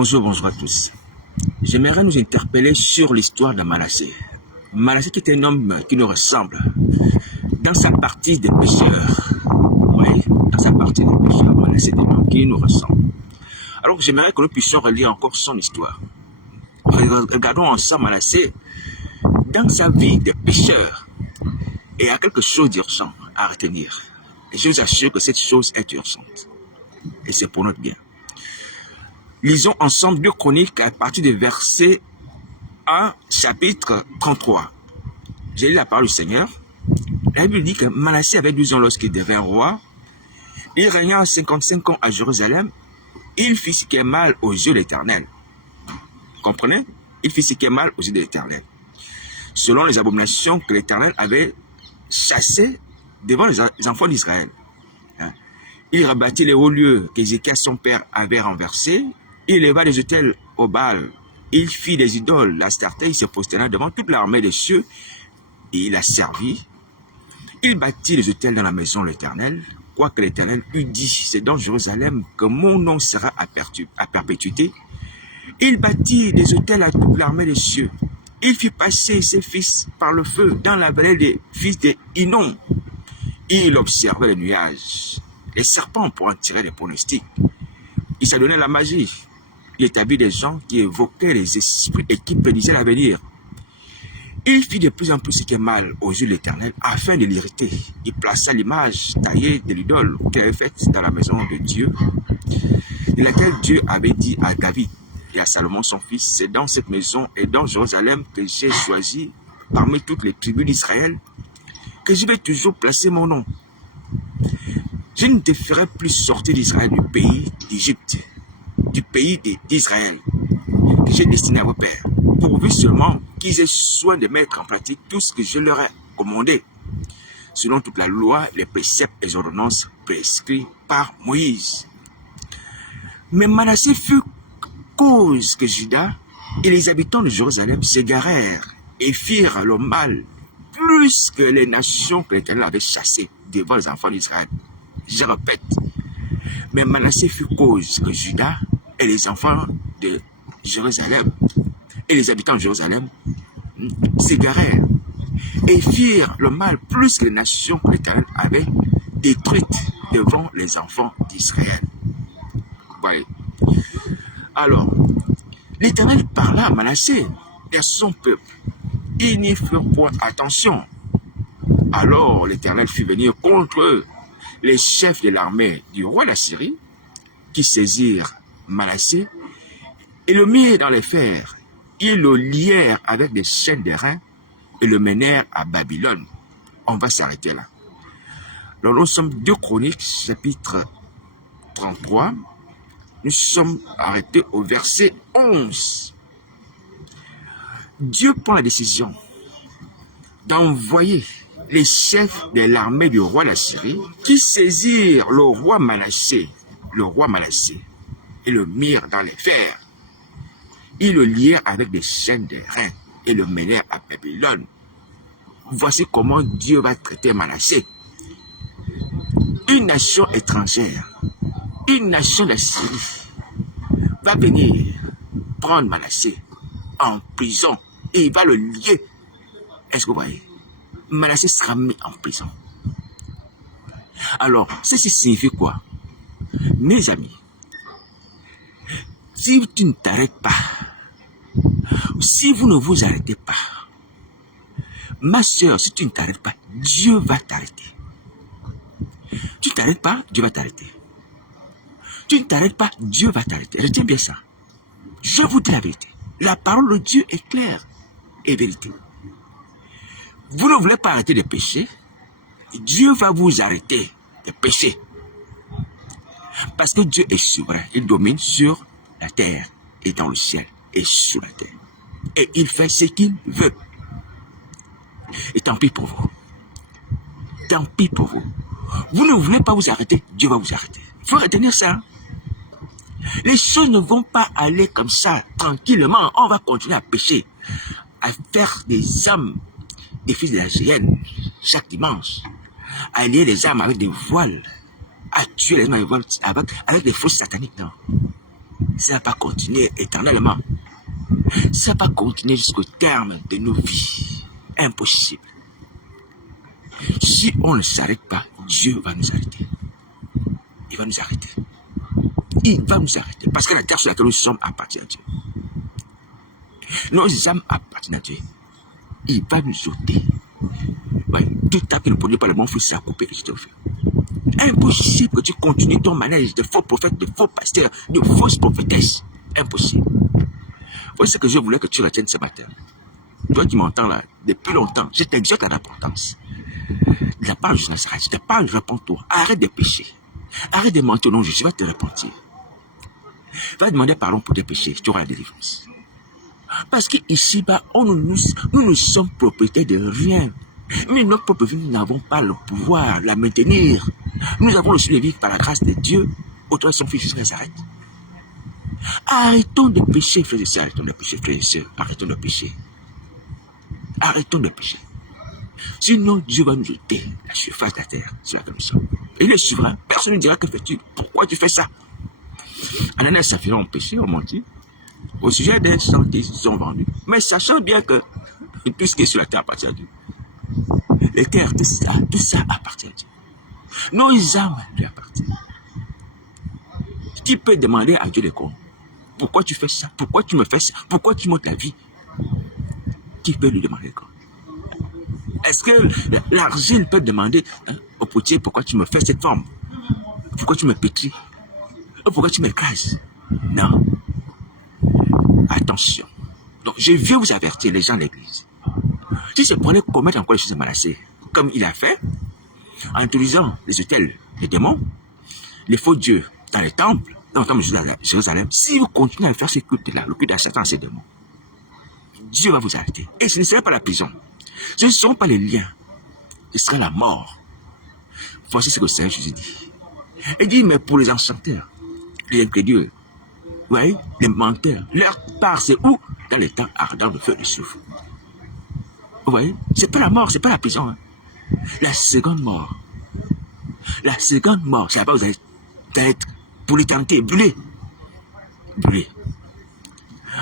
Bonjour à tous. J'aimerais nous interpeller sur l'histoire de Manassé. Manassé qui est un homme qui nous ressemble dans sa partie des pécheurs. Oui, dans sa partie des pécheurs, Manassé est un homme qui nous ressemble. Alors j'aimerais que nous puissions relire encore son histoire. Regardons ensemble Manassé dans sa vie de pécheur. Et il y a quelque chose d'urgent à retenir. Et je vous assure que cette chose est urgente. Et c'est pour notre bien. Lisons ensemble 2 Chroniques à partir du verset 1, chapitre 33. J'ai lu la parole du Seigneur. La Bible dit que Manassé avait 12 ans lorsqu'il devint roi. Il régna 55 ans à Jérusalem. Il fit ce qui est mal aux yeux de l'Éternel. Comprenez? Il fit ce qui est mal aux yeux de l'Éternel. Selon les abominations que l'Éternel avait chassées devant les enfants d'Israël. Il rebâtit les hauts lieux qu'Ézéchias son père avait renversés. Il éleva des autels au Baal. Il fit des idoles, l'Astarté, il se prosterna devant toute l'armée des cieux et il a servi. Il bâtit des autels dans la maison de l'Éternel, quoique l'Éternel eût dit, c'est dans Jérusalem que mon nom sera à perpétuité. Il bâtit des autels à toute l'armée des cieux. Il fit passer ses fils par le feu dans la vallée des fils des Hinnom. Il observait les nuages, les serpents pour en tirer des pronostics. Il s'adonnait la magie. Il établit des gens qui évoquaient les esprits et qui prédisaient l'avenir. Il fit de plus en plus ce qui est mal aux yeux de l'Éternel afin de l'irriter. Il plaça l'image taillée de l'idole qu'il avait faite dans la maison de Dieu, de laquelle Dieu avait dit à David et à Salomon son fils, c'est dans cette maison et dans Jérusalem que j'ai choisi parmi toutes les tribus d'Israël que je vais toujours placer mon nom. Je ne te ferai plus sortir d'Israël du pays d'Égypte, du pays d'Israël, que j'ai destiné à vos pères, pourvu seulement qu'ils aient soin de mettre en pratique tout ce que je leur ai commandé, selon toute la loi, les préceptes et les ordonnances prescrits par Moïse. Mais Manassé fut cause que Juda et les habitants de Jérusalem s'égarèrent et firent le mal plus que les nations que l'Éternel avait chassées devant les enfants d'Israël. Je répète, mais Manassé fut cause que Juda et les enfants de Jérusalem et les habitants de Jérusalem s'égarèrent et firent le mal plus que les nations que l'Éternel avait détruites devant les enfants d'Israël. Voyez. Alors, l'Éternel parla à Manassé et à son peuple. Ils n'y furent point attention. Alors l'Éternel fit venir contre eux les chefs de l'armée du roi d'Assyrie, qui saisirent Manassé et le mirent dans les fers. Ils le lièrent avec des chaînes d'airain et le menèrent à Babylone. On va s'arrêter là. Alors nous sommes 2 Chroniques, chapitre 33. Nous sommes arrêtés au verset 11. Dieu prend la décision d'envoyer les chefs de l'armée du roi d'Assyrie qui saisirent le roi Manassé, et le mirent dans les fers. Ils le lièrent avec des chaînes d'airain et le menèrent à Babylone. Voici comment Dieu va traiter Manassé. Une nation étrangère, une nation d'Assyrie, va venir prendre Manassé en prison et il va le lier. Est-ce que vous voyez? Manassé sera mis en prison. Alors, ceci signifie quoi? Mes amis, si tu ne t'arrêtes pas, si vous ne vous arrêtez pas, ma soeur, si tu ne t'arrêtes pas, Dieu va t'arrêter. Tu ne t'arrêtes pas, Dieu va t'arrêter. Tu ne t'arrêtes pas, Dieu va t'arrêter. Retiens bien ça. Je vous dis la vérité. La parole de Dieu est claire et vérité. Vous ne voulez pas arrêter de pécher, Dieu va vous arrêter de pécher. Parce que Dieu est souverain. Il domine sur la terre et dans le ciel et sous la terre. Et il fait ce qu'il veut. Et tant pis pour vous. Tant pis pour vous. Vous ne voulez pas vous arrêter, Dieu va vous arrêter. Il faut retenir ça. Les choses ne vont pas aller comme ça, tranquillement. On va continuer à pécher, à faire des hommes, des fils de la GN, chaque dimanche, à lier des armes avec des voiles, à tuer les gens avec des fausses sataniques. Non. Ça va pas continuer éternellement. Ça va continuer jusqu'au terme de nos vies. Impossible. Si on ne s'arrête pas, Dieu va nous arrêter. Il va nous arrêter. Il va nous arrêter. Parce que la terre sur laquelle nous sommes appartient à Dieu. Nos âmes appartiennent à Dieu. Il va nous ôter. Ouais, tout à fait, ne produit pas le bon fruit, c'est à couper que je te fais. Impossible que tu continues ton manège de faux prophètes, de faux pasteurs, de fausses prophétesses. Impossible. Voici ce que je voulais que tu retiennes ce matin. Toi qui m'entends là, depuis longtemps, je t'exhorte à l'importance. De la part de Jésus Nazareth, je te parle, réponds-toi. Arrête de pécher. Arrête de mentir au nom de Jésus, va te repentir. Va demander pardon pour tes péchés, tu auras la délivrance. Parce qu'ici-bas, nous sommes propriétaires de rien. Mais notre propre vie, nous n'avons pas le pouvoir de la maintenir. Nous avons le suivi par la grâce de Dieu, au travers de son Fils Jésus Nazareth. Arrêtons de pécher, frères et sœurs. Arrêtons de pécher, frères et sœurs. Arrêtons de pécher. Arrêtons de pécher. Sinon, Dieu va nous jeter la surface de la terre sur laquelle nous sommes. Et il est souverain. Personne ne dira que fais-tu. Pourquoi tu fais ça? Ananias et Saphira ont péché, ont menti. Au sujet des gens qui sont vendus. Mais sachant bien que tout ce qui est sur la terre appartient à Dieu. Les terres, tout ça appartient à Dieu. Nos âmes lui appartiennent. Qui peut demander à Dieu des comptes? Pourquoi tu fais ça? Pourquoi tu me fais ça? Pourquoi tu montes la vie? Qui peut lui demander des comptes? Est-ce que l'argile peut demander au potier pourquoi tu me fais cette forme? Pourquoi tu me pétris? Pourquoi tu m'écrases? Non. Attention. Donc, je viens vous avertir, les gens de l'église. Si c'est pour aller commettre encore les choses de Manassé, comme il a fait, en introduisant les autels, les démons, les faux dieux dans les temples, dans le temple de Jérusalem, si vous continuez à faire ce culte-là, le culte à Satan, ces démons, Dieu va vous arrêter. Et ce ne sera pas la prison. Ce ne seront pas les liens. Ce sera la mort. Voici ce que le Seigneur Jésus dit. Il dit, mais pour les enchanteurs, les incrédules, oui, les menteurs, leur part, c'est où? Dans les temps ardents de feu et de souffle. Vous voyez? C'est pas la mort, c'est pas la prison. Hein. La seconde mort. La seconde mort, c'est là-bas où vous allez être pour l'éternité, brûlé. Brûlé.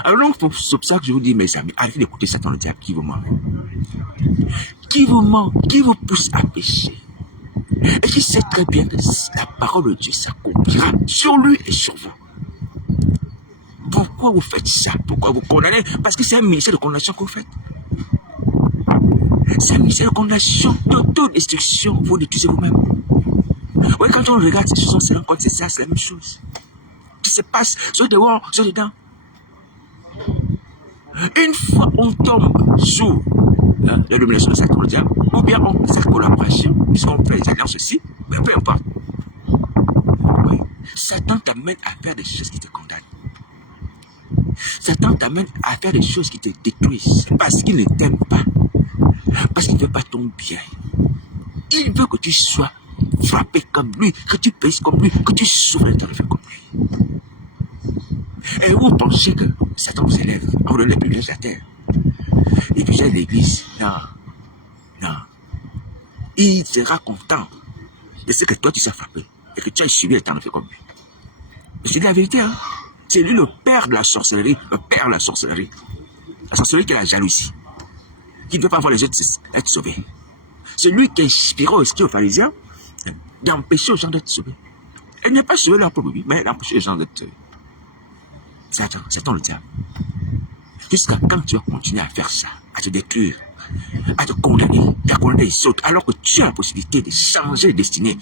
Alors donc, c'est pour ça que je vous dis, mes amis, arrêtez d'écouter Satan le diable qui vous ment. Qui vous ment, qui vous pousse à pécher. Et qui sait très bien que la parole de Dieu s'accomplira sur lui et sur vous. Pourquoi vous faites ça? Pourquoi vous condamnez? Parce que c'est un ministère de condamnation que vous faites. C'est un ministère de condamnation, d'autodestruction. Vous détruisez vous-même. Oui, quand on regarde ces choses, on se rend compte que c'est ça, c'est la même chose. Tout se passe, soit dehors, soit dedans. Une fois on tombe sous la domination de Satan le diable, ou bien on fait collaboration, puisqu'on fait les alliances aussi, mais peu importe. Oui. Satan t'amène à faire des choses qui te condamnent. Satan t'amène à faire des choses qui te détruisent parce qu'il ne t'aime pas. Parce qu'il ne veut pas ton bien. Il veut que tu sois frappé comme lui, que tu pèses comme lui, que tu souffres dans le feu comme lui. Et vous pensez que Satan vous élève, on vous donne les privilèges de la terre. Les privilèges de l'église, non. Non. Il sera content de ce que toi tu sois frappé et que tu aies subi le temps de feu comme lui. Je dis la vérité, hein. C'est lui le père de la sorcellerie, le père de la sorcellerie. La sorcellerie qui est la jalousie, qui ne veut pas voir les autres être sauvés. C'est lui qui a inspiré aussi aux pharisiens d'empêcher aux gens d'être sauvés. Elle n'a pas sauvé leur propre vie, mais elle a empêché les gens d'être sauvés. Satan le diable. Jusqu'à quand tu vas continuer à faire ça, à te détruire, à te condamner les autres, alors que tu as la possibilité de changer de destinée.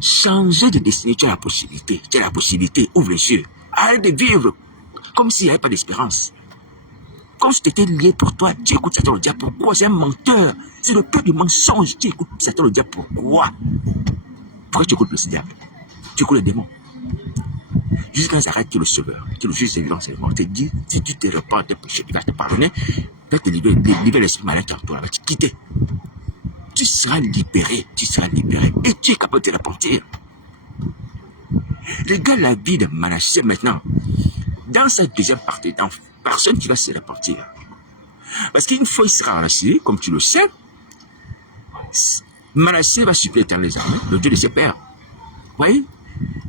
Changer de destinée, tu as la possibilité. Tu as la possibilité, ouvre les yeux. Arrête de vivre comme s'il n'y avait pas d'espérance. Comme si tu étais lié pour toi, tu écoutes Satan le diable. Pourquoi? C'est un menteur. C'est le père du mensonge. Tu écoutes Satan le diable. Pourquoi? Pourquoi tu écoutes le diable? Tu écoutes les démons. Jusqu'à Nazareth qui est le sauveur, qui est le juge des vivants, c'est le mort. Te dit, si tu te repens de tes péchés, il va te pardonner, il va te libérer l'esprit malin en toi, il va te quitter. Tu seras libéré, et tu es capable de te repentir. Regarde la vie de Manassé maintenant. Dans sa deuxième partie, dans personne qui va se repentir. Parce qu'une fois il sera enraciné, comme tu le sais, Manassé va supplier l'Éternel des armées, le Dieu de ses pères. Vous voyez?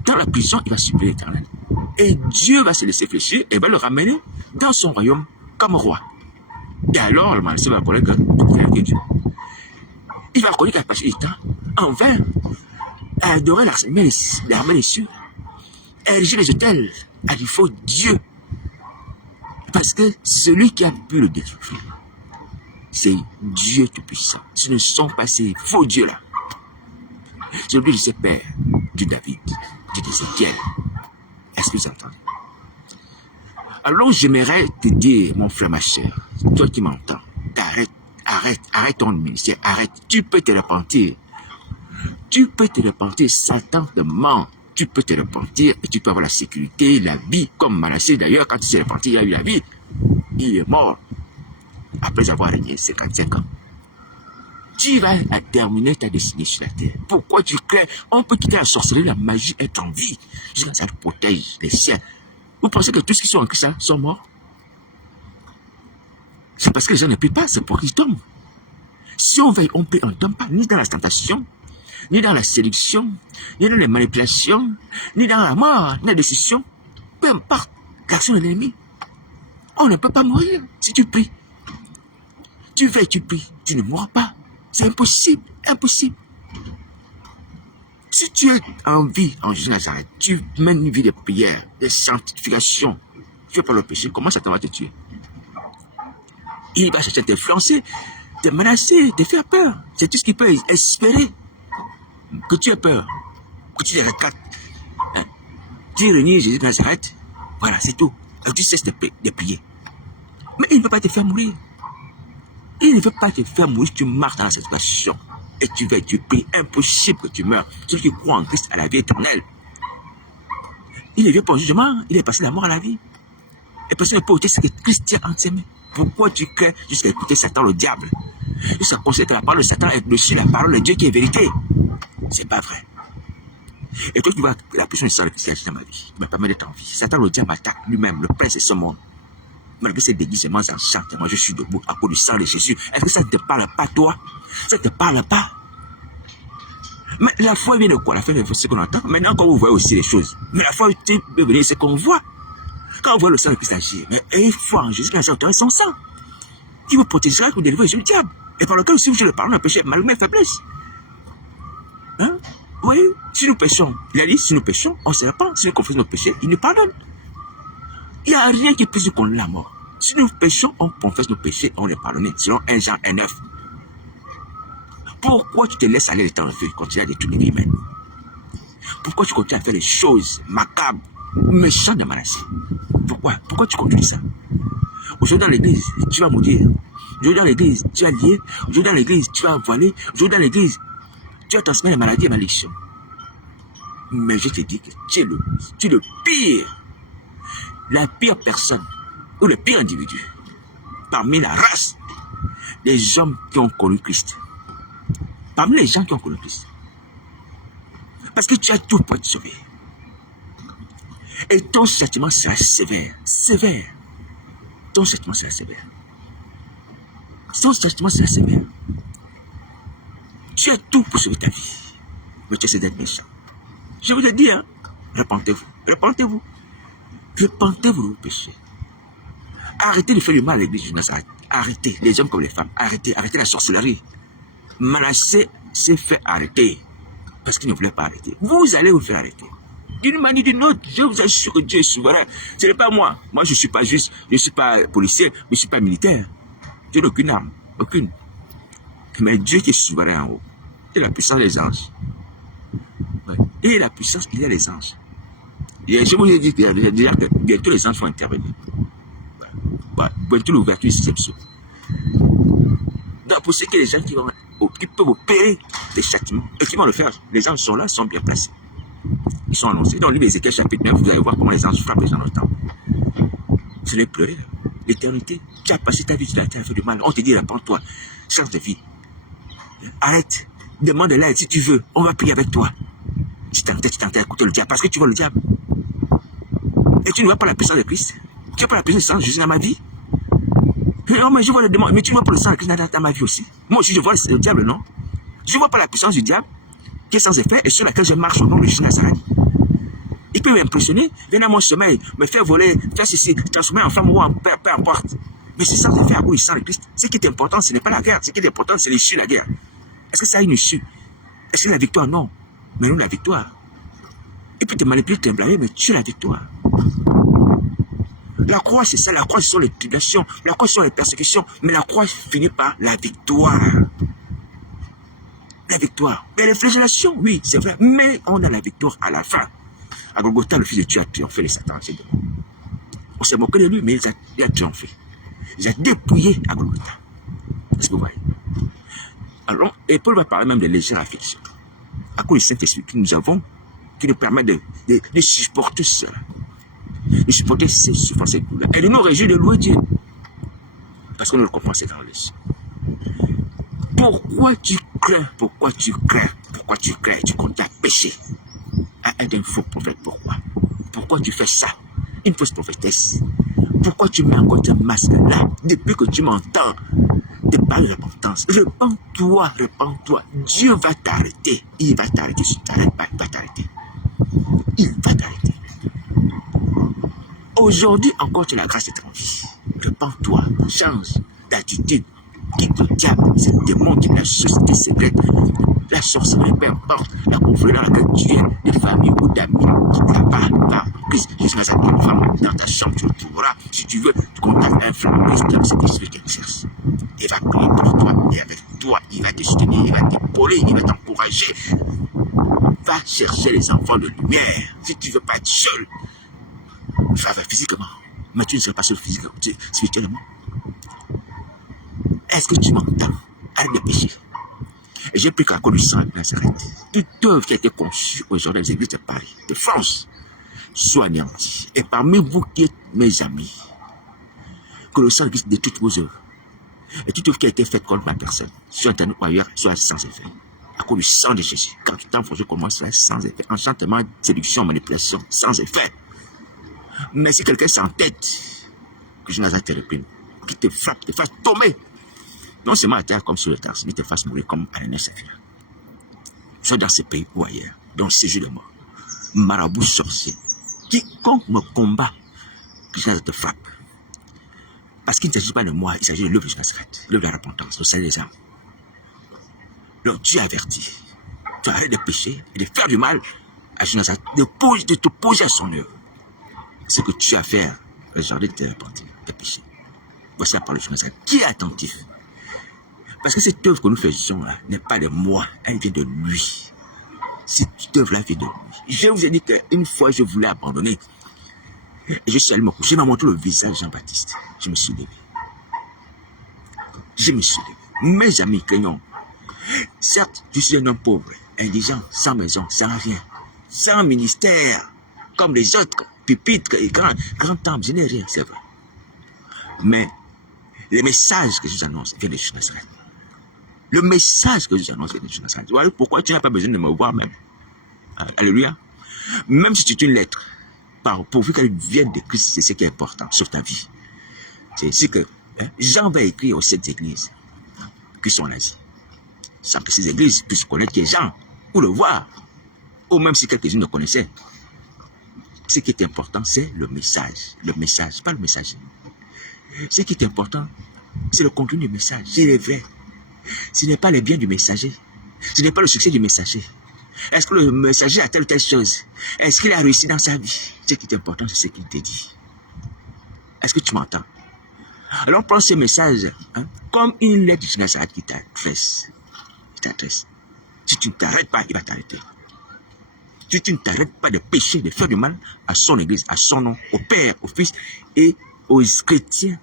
Dans la prison, il va supplier l'Éternel. Et Dieu va se laisser fléchir et va le ramener dans son royaume comme roi. Et alors, le Manassé va reconnaître que Dieu. Il va reconnaître qu'à partir du temps, en vain, à adorer l'armée des cieux, à ériger les autels, à dire faux Dieu. Parce que celui qui a pu le détruire, c'est Dieu Tout-Puissant. Ce ne sont pas ces faux dieux-là. C'est le Dieu de ses pères, du David, du d'Ézéchiel. Est-ce que vous entendez? Alors j'aimerais te dire, mon frère, ma chère, toi qui m'entends, arrête ton ministère, arrête, tu peux te repentir. Tu peux te repentir, Satan te ment. Tu peux te repentir et tu peux avoir la sécurité, la vie, comme Manassé d'ailleurs, quand il s'est repenti, il a eu la vie. Il est mort après avoir régné 55 ans. Tu vas terminer ta destinée sur la terre. Pourquoi tu crains? On peut quitter la sorcellerie, la magie, être en vie, jusqu'à ce que ça protège les siens. Vous pensez que tous ceux qui sont en Christ sont morts? C'est parce que les gens ne prient pas, c'est pour qu'ils tombent. Si on veille, on prie, on ne tombe pas, ni dans la tentation, ni dans la séduction, ni dans les manipulations, ni dans la mort, ni dans la décision. Peu importe l'action de l'ennemi. On ne peut pas mourir si tu pries. Tu veilles, tu pries, tu ne mourras pas. C'est impossible, impossible. Si tu es en vie en Jésus Nazareth, tu mènes une vie de prière, de sanctification, tu fais pas le péché, comment ça va te tuer? Il va chercher à t'influencer, te menacer, te faire peur. C'est tout ce qu'il peut espérer. Que tu aies peur, que tu te retrates. Hein? Tu renies Jésus Nazareth, voilà, c'est tout. Et tu cesses de prier. Mais il ne peut pas te faire mourir. Il ne veut pas te faire mourir, tu marches dans cette situation. Et tu vas, tu pries, impossible que tu meurs. Celui qui croit en Christ à la vie éternelle. Il ne vient pas au jugement, il est passé de la mort à la vie. Et personne ne peut ôter ce que Christ tient entre ses mains. Pourquoi tu crains jusqu'à écouter Satan, le diable? Jusqu'à considérer que la parole de Satan est dessus la parole de Dieu qui est vérité. C'est pas vrai. Et toi, tu vois la puissance du sang de Christ dans ma vie. Il m'a permis d'être en vie. Satan, le diable, m'attaque lui-même, le prince de ce monde. Malgré ces déguisements enchantants, moi je suis debout à cause du sang de Jésus. Est-ce que ça ne te parle pas, toi? Ça ne te parle pas? Mais la foi vient de quoi? La foi vient de ce qu'on entend. Maintenant, quand vous voyez aussi les choses, mais la foi peut venir, c'est qu'on voit. Quand on voit le sang de Christ agir, mais il faut en Jésus qui a son sang. Il vous protégera, vous délivrer du diable. Et par lequel, si vous le pardon d'un péché, malgré mes faiblesses. Hein? Oui, si nous péchons, il a dit, si nous péchons, on se répand. Si nous confessons nos péchés, il nous pardonne. Il n'y a rien qui puisse nous condamner la mort. Si nous péchons, on confesse nos péchés, on les pardonne. Selon 1 Jean 1,9. Pourquoi tu te laisses aller dans le feu, continuer à détruire les vies humaines? Pourquoi tu continues à faire les choses macabres, méchantes de Manassé? Pourquoi tu continues ça? Aujourd'hui dans l'église, tu vas mourir. Aujourd'hui dans l'église, tu vas lier. Aujourd'hui dans l'église, tu vas voiler. Aujourd'hui dans l'église, tu vas transmettre les maladies et malédictions. Mais je te dis que tu es le pire. La pire personne, ou le pire individu, parmi la race des hommes qui ont connu Christ. Parmi les gens qui ont connu Christ. Parce que tu as tout pour être sauvé. Et ton châtiment sera sévère. Sévère. Ton châtiment sera sévère. Ton châtiment sera sévère. Tu as tout pour sauver ta vie. Mais tu essaies d'être méchant. Je vous ai dit, hein, repentez-vous. Repentez-vous. Repentez-vous de vos péchés. Arrêtez de faire du mal à l'église de Nazareth. Arrêtez, les hommes comme les femmes. Arrêtez la sorcellerie. Manassé s'est fait arrêter. Parce qu'il ne voulait pas arrêter. Vous allez vous faire arrêter. D'une manière ou d'une autre, je vous assure que Dieu est souverain. Ce n'est pas moi. Moi, je ne suis pas juste, je ne suis pas policier, je ne suis pas militaire. Je n'ai aucune arme. Aucune. Mais Dieu qui est souverain en haut. Et la puissance des anges. Et la puissance, il y a les anges. Et je vous ai dit déjà que bientôt les anges vont intervenir. Bientôt l'ouverture du sixième sceau. Donc pour ce qui est des gens qui peuvent opérer des châtiments, et qui vont le faire, les anges sont là, sont bien placés. Ils sont annoncés. Dans le livre d'Ézéchiel chapitre 9, vous allez voir comment les anges frappent les gens dans le temple. Ce n'est pleurer. L'éternité, tu as passé ta vie, tu as fait du mal. On te dit, répands-toi, change de vie. Arrête, demande l'aide si tu veux, on va prier avec toi. Tu t'entends écouter le diable, parce que tu vois le diable. Et tu ne vois pas la puissance de Christ. Tu n'as pas la puissance de Jésus dans ma vie. Non, mais je vois le démon, mais tu ne vois pas le sang de Christ dans ma vie aussi. Moi aussi, je vois le diable, non? Je ne vois pas la puissance du diable qui est sans effet et sur laquelle je marche au nom de Jésus Nazareth. Il peut m'impressionner, venir à mon sommeil, me faire voler, faire ceci, transformer en femme ou en père, peu importe. Mais c'est sans effet à cause du sang de Christ. Ce qui est important, ce n'est pas la guerre. Ce qui est important, c'est l'issue de la guerre. Est-ce que ça a une issue? Est-ce que la victoire? Non. Mais nous, la victoire. Il peut te manipuler, te blâmer, mais tu as la victoire. La croix, c'est ça. La croix, ce sont les tribulations. La croix, ce sont les persécutions. Mais la croix finit par la victoire. La victoire. Mais les flagellations, oui, c'est vrai. Mais on a la victoire à la fin. À Golgotha, le fils de Dieu a triomphé, les Satan. On s'est moqué de lui, mais il a triomphé. Il a dépouillé à Golgotha. Est-ce que vous voyez? Alors, et Paul va parler même de légère affliction. À cause du Saint-Esprit que nous avons, qui nous permet de supporter cela. De supporter ces souffrances et douleurs. Et de nous réjouir de louer Dieu. Parce que nous le comprenons, c'est dans le leçon. Pourquoi tu crains? Pourquoi tu crains? Pourquoi tu crains? Tu comptes à pécher. À être un faux prophète, pourquoi? Pourquoi tu fais ça? Une fausse prophétesse. Pourquoi tu mets encore ce masque-là? Depuis que tu m'entends, de parler de repentance. Repends-toi, repends-toi. Dieu va t'arrêter. Il va t'arrêter. Si tu t'arrêtes pas, il va t'arrêter. Il va t'arrêter. Aujourd'hui, encore, tu as la grâce de ton vie. Repends-toi. Change d'attitude. Quitte le diable, ce démon qui est la société secrète, la sorcellerie, peu importe, la confrérie dans laquelle tu es, de famille ou d'amis, qui t'apparaît par Christ, jusqu'à cette femme, dans ta chambre, tu le trouveras. Si tu veux, tu contactes un frère, c'est celui qui exerce. Il va prier pour toi, et avec toi, il va te soutenir, il va t'épauler, il va t'encourager. Va chercher les enfants de lumière. Si tu ne veux pas être seul, va physiquement, mais tu ne seras pas seul physiquement, spirituellement. Est-ce que tu m'entends? Arrête de pécher. Et j'ai pris qu'à cause du sang de Nazareth, toute œuvre qui a été conçue aujourd'hui dans les églises de Paris, de France, soit anéantie. Et parmi vous qui êtes mes amis, que le sang de Christ détruise vos œuvres. Et toute œuvre qui a été faite contre ma personne, soit internet ou ailleurs, soit sans effet. À cause du sang de Jésus. Quand tu t'enfonces, commence à faire sans effet. Enchantement, séduction, manipulation, sans effet. Mais si quelqu'un s'entête, que je n'ai te réprime, qui te frappe, te fasse tomber, non seulement à terre comme sur le terre, mais te fasse mourir comme Ananias Saphira. Soit dans ce pays ou ailleurs, dans ce jeu de mort. Marabout sorcier. Quiconque me combat, que je te frappe. Parce qu'il ne s'agit pas de moi, il s'agit de l'œuvre de Nazareth, l'œuvre de la repentance, le salut des âmes. Donc Dieu avertit. Tu arrêtes de pécher et de faire du mal à Nazareth, de te poser à son œuvre. Ce que tu as fait, le jardin de te repentir, de pécher. Voici la parole de Nazareth. Qui est attentif? Parce que cette œuvre que nous faisons là n'est pas de moi, elle vient de lui. Cette œuvre-là vient de lui. Je vous ai dit qu'une fois je voulais abandonner. Et je suis allé me coucher, je m'ai montré le visage de Jean-Baptiste. Je me suis levé. Je me suis levé. Mes amis craignants. Certes, je suis un homme pauvre, indigent, sans maison, sans rien, sans ministère, comme les autres, pupitres et grand temple, je n'ai rien, c'est vrai. Mais les messages que je vous annonce viennent de Jésus Nazareth. Le message que je vous annonce vient de Jésus Nazareth. Voilà pourquoi tu n'as pas besoin de me voir même. Alléluia. Même si tu es une lettre, pourvu qu'elle vienne de Christ, c'est ce qui est important sur ta vie. C'est ce que Jean va écrire aux 7 églises qui sont en Asie. Sans que ces églises puissent connaître qui est Jean, ou le voir, ou même si quelques-unes le connaissaient. Ce qui est important, c'est le message. Le message, pas le messager. Ce qui est important, c'est le contenu du message. Il est vrai. Ce n'est pas le bien du messager. Ce n'est pas le succès du messager. Est-ce que le messager a telle ou telle chose? Est-ce qu'il a réussi dans sa vie? Ce qui est important, c'est ce qu'il te dit. Est-ce que tu m'entends? Alors prends ce message comme une lettre de Nazareth qui t'adresse. Si tu ne t'arrêtes pas, il va t'arrêter. Si tu ne t'arrêtes pas de pécher, de faire du mal à son église, à son nom, au Père, au Fils et aux chrétiens,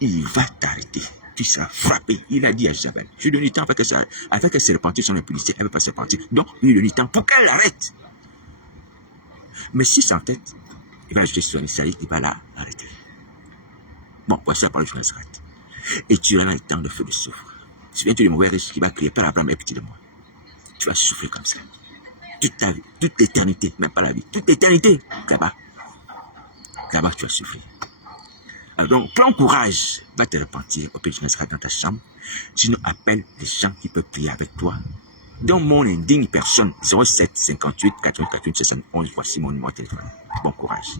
il va t'arrêter. Tu seras frappé. Il a dit à Isabelle, je lui donne du temps afin qu'elle se repentisse sur l'impunité, elle ne va pas se repentir. Donc, il lui donne du temps pour qu'elle l'arrête. Mais si s'entête, il va ajouter sur une série, il va l'arrêter. Bon, voici la parole de Nazareth. Et tu auras le temps de feu de souffre. Souviens-tu de mauvais riche qui va crier par Abraham, aie pitié de moi. Tu vas souffrir comme ça. Toute ta vie, toute l'éternité, même pas la vie, toute l'éternité, là-bas. Là-bas, tu vas souffrir. Alors donc, prends courage, va te repentir au Père de Nazareth dans ta chambre. Sinon, appelle les gens qui peuvent prier avec toi dans mon indigne personne. 07 58 88 71. Voici mon numéro de téléphone. Bon courage.